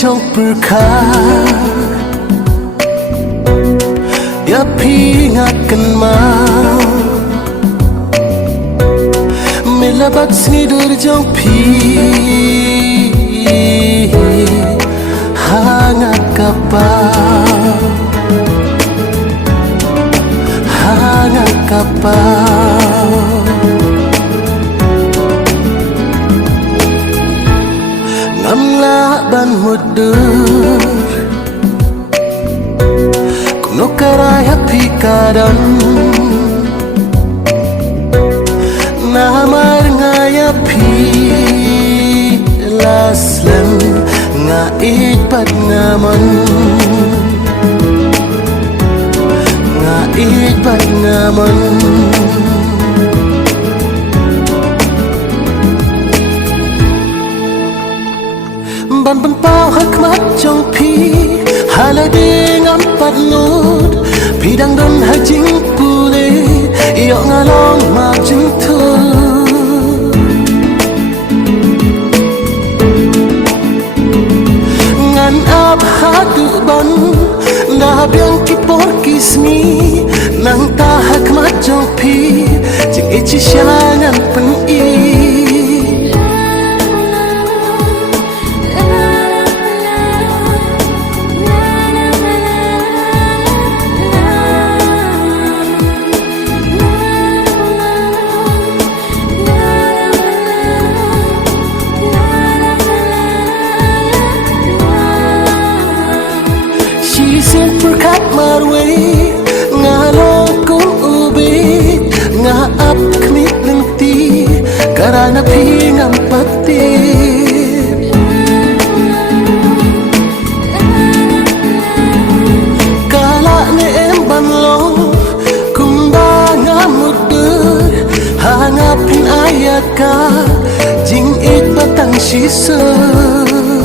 trong berkat ya pingatkan mau melabat snidur jong pi hangat kapal ngamla ban mudur kuno karay happy kadan namar ngaya pi laslam nga ipat ngaman nga ipat ngaman ban ban pao hakmat trong pi halading ampat nut pidang don hajing pule yo ngalong ma jing thu ngan ap hatu ban da biang kipor kismi nang ta hakmat trong pi jing ichi shangan pen i Sin berkat marway ngalong kong ubit nga ap kmit lenti karana pingam pati kala ni embanlong kumbanga mudur hangapin ayat ka jing it batang shisur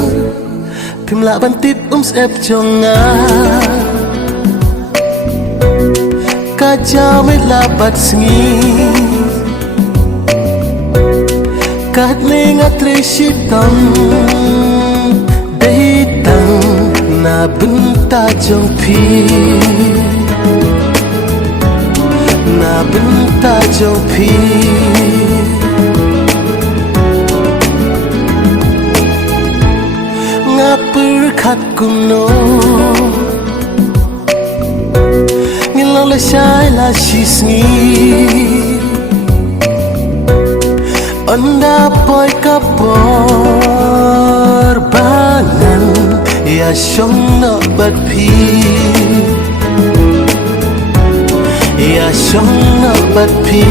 pimla bantit sep jonga kaja me labat sngi kat ninga treshitam deitang na benta jong pi na benta jong pi berkat kuno ngilang le shai la shisngi anda poi kapor bangan ya shong na bat pi ya shong na bat pi